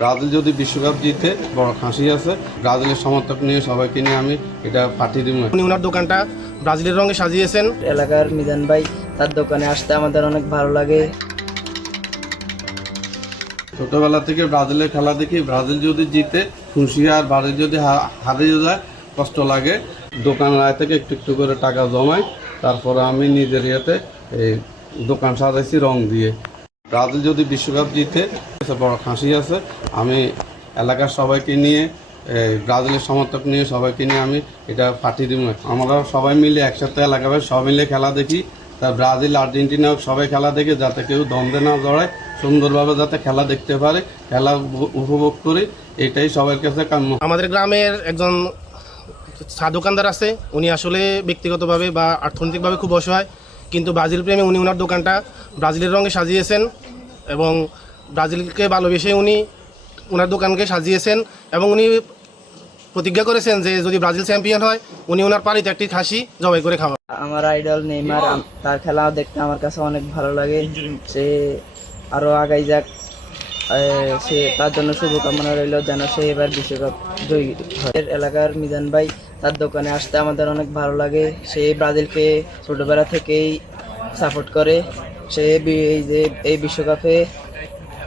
Brazil যদি বিশ্বকাপ জিতে বড় খাসি আছে। ব্রাজিলের সমর্থক নিয়ে সবাইকে নিয়ে আমি এটা পাঠিয়ে দিব। উনি ওনার দোকানটা ব্রাজিলের রঙে সাজিয়েছেন। এলাকার মিজান ভাই, তার দোকানে আসতে আমাদের অনেক ভালো লাগে। ছোটবেলা থেকে ব্রাজিলের খেলা দেখি, ব্রাজিল যদি জিতে খুশি, আর ব্রাজিল যদি হারিয়ে যায় কষ্ট লাগে। দোকানের আয় থেকে একটু একটু করে টাকা জমাই, তারপরে আমি নিজের ইয়েতে এই দোকান সাজাইছি রং দিয়ে। ব্রাজিল যদি বিশ্বকাপ জিতে বড় খাসি আছে। আমি এলাকার সবাইকে নিয়ে ব্রাজিলের সমর্থক নিয়ে সবাইকে নিয়ে আমি এটা পাঠিয়ে দিব। আমরা সবাই মিলে একসাথে এলাকায় সবাই মিলে খেলা দেখি। তা ব্রাজিল আর্জেন্টিনা সবাই খেলা দেখে, যাতে কেউ দ্বন্দ্বে না জড়ায়, সুন্দরভাবে যাতে খেলা দেখতে পারে, খেলা উপভোগ করি, এটাই সবার কাছে কাম্য। আমাদের গ্রামের একজন চা দোকানদার আছে, উনি আসলে ব্যক্তিগতভাবে বা অর্থনৈতিকভাবে খুব অসহায়, কিন্তু ব্রাজিল প্রেমে উনি ওনার দোকানটা ব্রাজিলের রঙে সাজিয়েছেন এবং ব্রাজিলকে ভালোবেসে উনি ওনার দোকানকে সাজিয়েছেন এবং উনি প্রতিজ্ঞা করেছেন যে যদি ব্রাজিল চ্যাম্পিয়ন হয় উনি ওনার পালিত একটি খাসি জবাই করে খাওয়া। আমার আইডল নেইমার, তার খেলা দেখতে আমার কাছে অনেক ভালো লাগে। সে আরও আগাই যাক, সে তার জন্য শুভকামনা রইল যেন সে এবার বিশ্বকাপ জয়ী হয়। এলাকার মিজান ভাই, তার দোকানে আসতে আমাদের অনেক ভালো লাগে। সে ব্রাজিলকে ছোটবেলা থেকেই সাপোর্ট করে। সে এই বিশ্বকাপে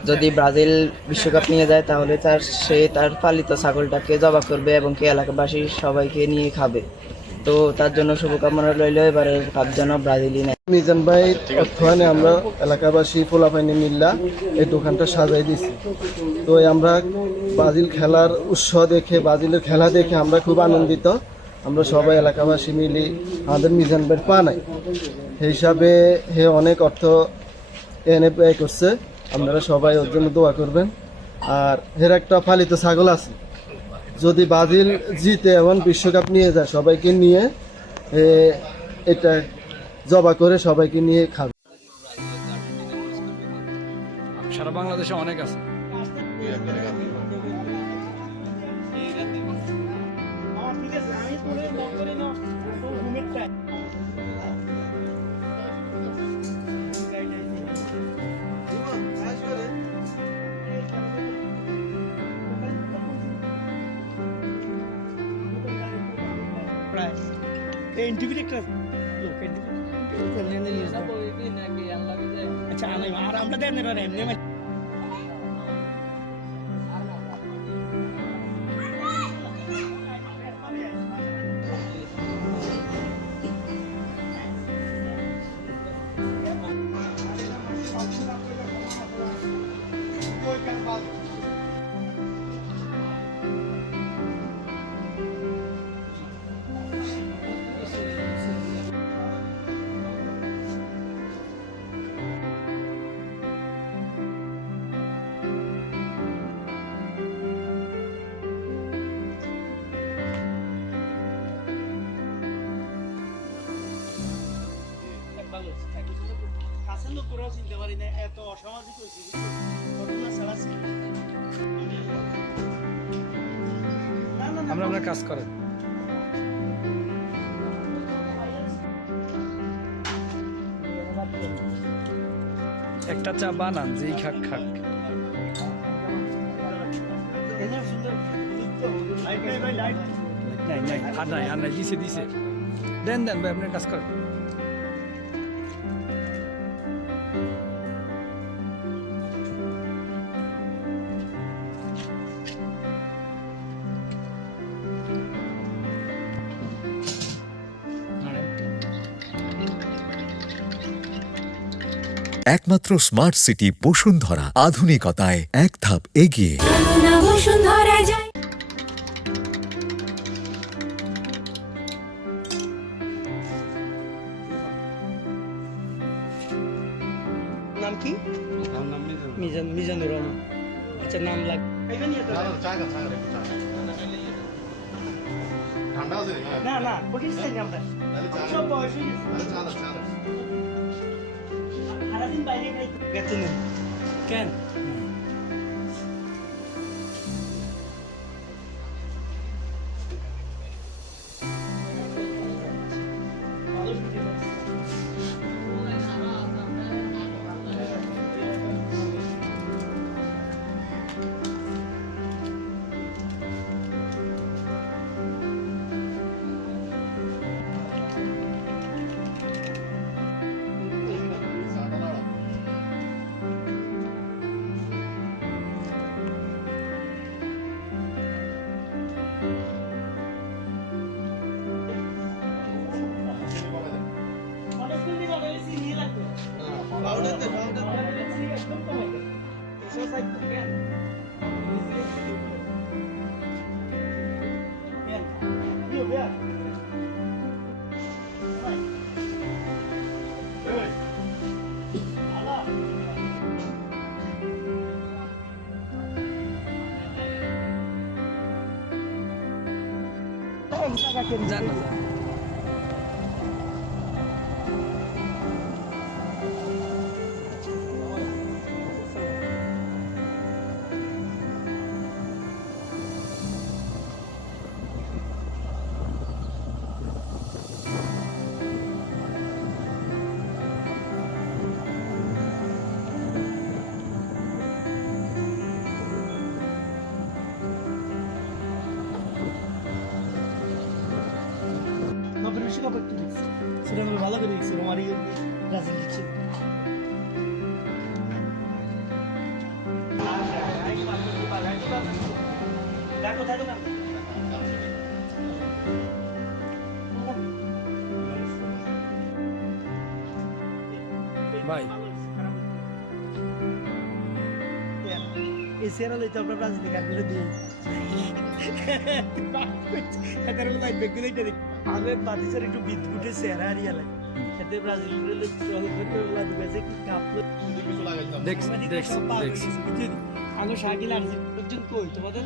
যদি ব্রাজিল বিশ্বকাপ নিয়ে যায় তাহলে সে তার পালিত ছাগলটাকে জবাই করবে এবং কি এলাকাবাসী সবাইকে নিয়ে খাবে। তো তার জন্য শুভকামনা রইল এবারে কাপ যেন ব্রাজিলই নেয়। মিজান ভাই অর্থায়নে আমরা এলাকাবাসী পোলাপাইনি মিল্লা এই দোকানটা সাজাই দিছি। তো আমরা ব্রাজিল খেলার উৎসাহ দেখে, ব্রাজিলের খেলা দেখে আমরা খুব আনন্দিত। আমরা সবাই এলাকাবাসী মিলি আমাদের মিজান ভাইয়ের পা নাই, সেই হিসাবে হে অনেক অর্থ এনে ব্যয় করছে। আপনারা সবাই ওর জন্য দোয়া করবেন। আর এর একটা পালিত ছাগল আছে, যদি ব্রাজিল জিতে এবং বিশ্বকাপ নিয়ে যায় সবাইকে নিয়ে এটা জবা করে সবাইকে নিয়ে খাবে। সারা বাংলাদেশে অনেক আছে। আচ্ছা আর আমরা দেন এমনি কাছের লোক করেও চিনতে পারি না, এত অসামাজিক হয়েছে ঘটনা ছাড়া ছিল। আমরা কাজ করেন। একটা চা বানান, যেই খাক খাক। নাই দিছে দেন ভাই, আপনার কাজ করেন। একমাত্র স্মার্ট সিটি বসুন্ধরা, আধুনিকতায় এক ধাপ এগিয়ে। নাম কি? মিজানুর রহমান। আচ্ছা, নাম লাগ না বলিস আমরা সব বয়স হয়ে গেছে। সারাদিন বাইরে খাইতে কেন? যান না যান নব্বই বিশ্বকাপ একটু দেখছি সেটা আমি ভালো করে দেখছি রোমারি ব্রাজিল দিচ্ছে দেখো দেখো না ভাই এই সেরা লইতে আমরা ব্রাজিল গানগুলো দিই একারে লাইট বেগুলো এটা দেখ আমি বাতিসের একটু বিদ্যুটের সেরা হারিয়ে লাগে এতে ব্রাজিলের লোক চল করতে লাগবে বেজে কি কাপলো দেখছি দেখছি দেখছি আগে শাকিল আর পর্যন্ত কই তোমাদের